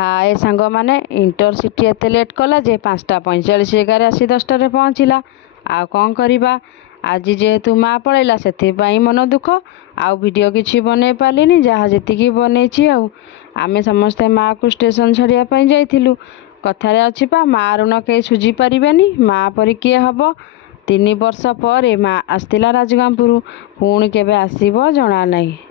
ହାଏ ସାଙ୍ଗମାନେ, ଇଣ୍ଟରସିଟି ଏତେ ଲେଟ୍ କଲା ଯେ 5ଟା 45 ଜାଗାରେ ଆସି 10ଟାରେ ପହଞ୍ଚିଲା। ଆଉ କ'ଣ କରିବା, ଆଜି ଯେହେତୁ ମା ପଳେଇଲା ସେଥିପାଇଁ ମନ ଦୁଃଖ। ଆଉ ଭିଡ଼ିଓ କିଛି ବନେଇ ପାରିଲିନି, ଯାହା ଯେତିକି ବନେଇଛି। ଆଉ ଆମେ ସମସ୍ତେ ମାଆକୁ ଷ୍ଟେସନ୍ ଛାଡ଼ିବା ପାଇଁ ଯାଇଥିଲୁ। କଥାରେ ଅଛି ପା, ମା ଋଣ କେହି ସୁଝି ପାରିବେନି। ମା ପରି କିଏ ହବ? 3 ବର୍ଷ ପରେ ମା ଆସିଥିଲା ରାଜଗାଙ୍ଗପୁର, ପୁଣି କେବେ ଆସିବ ଜଣା ନାହିଁ।